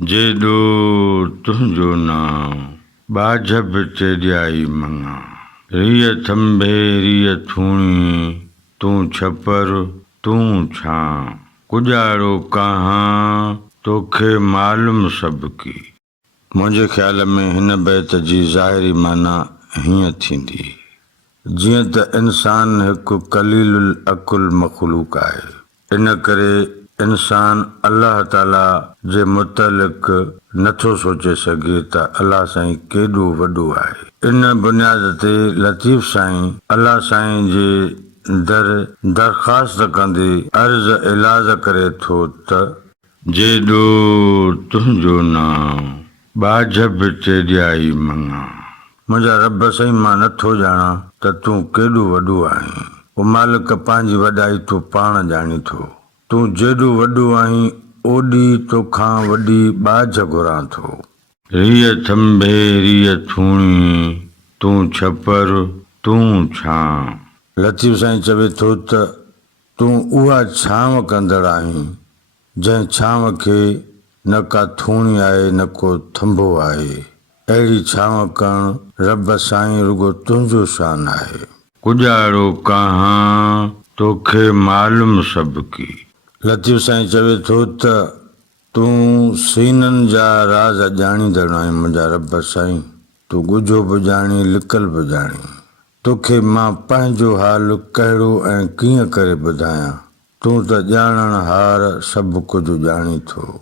जेॾो तुंहिंजो नाम बाझब ते ॼाई मङा रीअ थंभे रीअ थूणी तूं छपर तूं छां कुॼाड़ो कहां तोखे मालूम सभु की। मुंहिंजे ख़्याल में हिन बैत जी ज़ाहिरी माना हीअं थींदी जीअं त इंसान हिकु कलीलुल अकुल मख़लूक आहे, इन करे इंसान अल्लाह ताला जे मुतलिक़ नथो सोचे सघे त अल्लाह साईं केॾो वॾो आहे। इन बुनियाद ते लतीफ़ साईं अल्लाह साईं जे दरख़्वास्त कंदे अर्ज़ इलाज करे थो त जेॾो तुंहिंजो नाम बाझब ते ॼाई मङा। मुंहिंजा रब साईं मां नथो ॼाणा त तूं केॾो वॾो आहीं। ओ मालिक पंहिंजी वॾाई तूं पाण ॼाणी थो। तूं जेॾो वॾो आहीं ओॾी तोखां वॾी बाझ घुरां थो। रीअ थंभे रीअ थूणी तूं छपर तूं छां। लतीफ़ साईं चवे थो त तूं उहा छांव कंदड़ आहीं जंहिं छांव खे न का थूणी आहे न को थंभो आहे। अहिड़ी छांव करणु रब साईं रुगो तुंहिंजो शान आहे। कुॼाड़ो कहां तोखे मालूम सभु की। लतीफ़ साईं चवे थो त तूं सीननि जा राज़ ॼाणींदड़ आहीं मुंहिंजा रब साईं। तूं ॻुझो बि ॼाणी लिकल बि ॼाणी। तोखे मां पंहिंजो हाल कहिड़ो ऐं कीअं करे ॿुधायां। तूं त ॼाणण हार सभु कुझु ॼाणी थो।